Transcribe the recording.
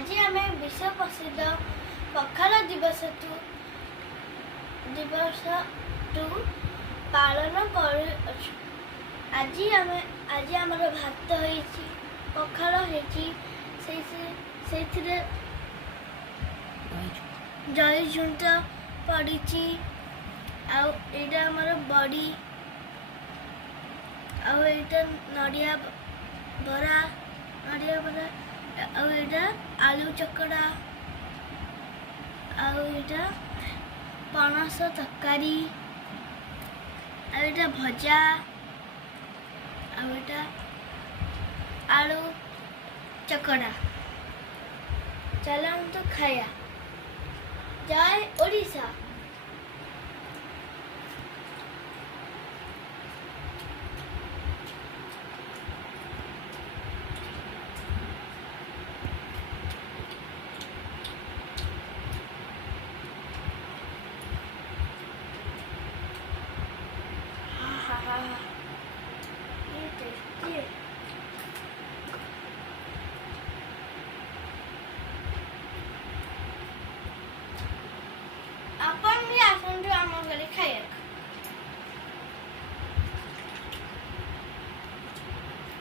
आज आम विश्व प्रसिद्ध पखाल दिवस पालन कर आज आमर भात होती पखाल होती दही झुंट पड़ी आईटा आमर बड़ी आईटा नड़िया बरा आईटा आलू चकड़ा आईटा पणस तरकारी आईटा भजा आईटा आलू चकड़ा चलतु खाया। जय ओडिशा।